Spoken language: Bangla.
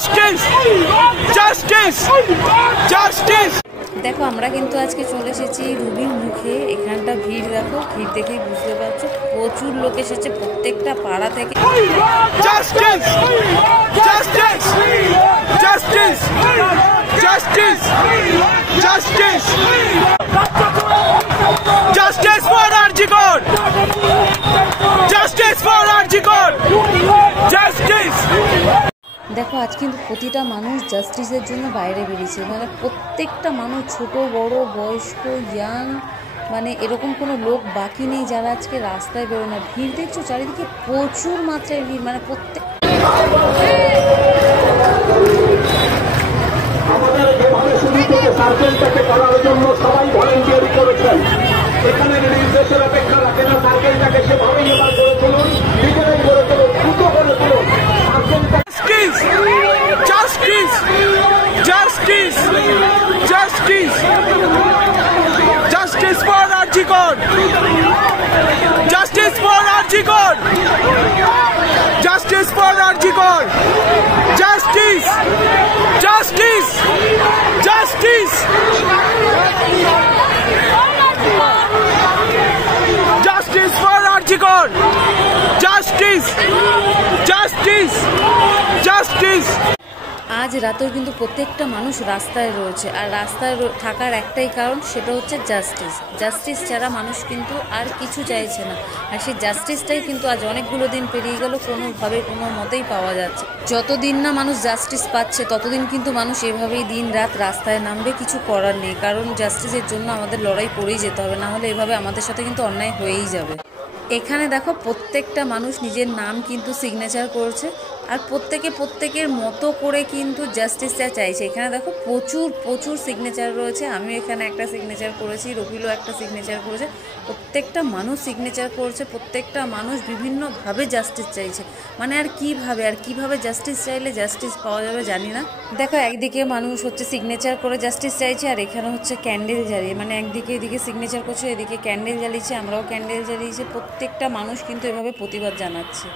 Justice justice justice. দেখো আমরা কিন্তু আজকে চলে এসেছি রুবির মুখে। এখানটা ভিড় দেখো, ভিড় দেখেই বুঝতে পারছো প্রচুর লোক এসেছে প্রত্যেকটা পাড়া থেকে। Justice justice justice justice justice justice for RG code, justice for RG code, justice. দেখো আজ কিন্তু প্রতিটা মানুষ জাস্টিসের জন্য বাইরে বেরিয়েছে, মানে প্রত্যেকটা মানুষ ছোট বড় বয়স্ক ইয়াং, মানে এরকম কোনো লোক বাকি নেই যারা আজকে রাস্তায় বেরো না। ভিড় দেখছো চারিদিকে প্রচুর মাত্রায় ভিড়, মানে প্রত্যেক সার্কেলটাকে করার জন্য সবাই ভলেন্টিয়ার করেছেন। এখানে নির্দেশের অপেক্ষা রাখে না, সার্কেলটাকে সেভাবেই এবার করে তুলুন, নিজেরাই করে তুলুন, দ্রুত করে তুলুন। Justice justice justice justice for RG code, justice for RG code, justice for RG code, justice justice justice justice for RG code, justice justice justice. আজ রাতেও কিন্তু প্রত্যেকটা মানুষ রাস্তায় রয়েছে, আর রাস্তায় থাকার একটাই কারণ, সেটা হচ্ছে জাস্টিস। জাস্টিস ছাড়া মানুষ কিন্তু আর কিছু চাইছে না, আর সেই জাস্টিসটাই কিন্তু আজ অনেকগুলো দিন পেরিয়ে গেল, কোনোভাবে কোনো মতেই পাওয়া যাচ্ছে। যতদিন না মানুষ জাস্টিস পাচ্ছে ততদিন কিন্তু মানুষ এভাবেই দিন রাত রাস্তায় নামবে, কিছু করার নেই। কারণ জাস্টিসের জন্য আমাদের লড়াই করেই যেতে হবে, না হলে এভাবে আমাদের সাথে কিন্তু অন্যায় হয়েই যাবে। এখানে দেখো প্রত্যেকটা মানুষ নিজের নাম কিন্তু সিগনেচার করছে, আর প্রত্যেকের মতো করে কিন্তু জাস্টিসটা চাইছে। এখানে দেখো প্রচুর প্রচুর সিগনেচার রয়েছে, আমিও এখানে একটা সিগনেচার করেছি, রবিলও একটা সিগনেচার করেছে। প্রত্যেকটা মানুষ সিগনেচার করছে, প্রত্যেকটা মানুষ বিভিন্নভাবে জাস্টিস চাইছে। মানে আর কিভাবে জাস্টিস চাইলে জাস্টিস পাওয়া যাবে জানি না। দেখো একদিকে মানুষ হচ্ছে সিগনেচার করে জাস্টিস চাইছে, আর এখানে হচ্ছে ক্যান্ডেল জ্বালিয়ে, মানে একদিকে এদিকে সিগনেচার করছে, এদিকে ক্যান্ডেল জ্বালিয়েছে, আমরাও ক্যান্ডেল জ্বালিয়েছি। প্রত্যেকটা মানুষ কিন্তু এভাবে প্রতিবাদ জানাচ্ছে।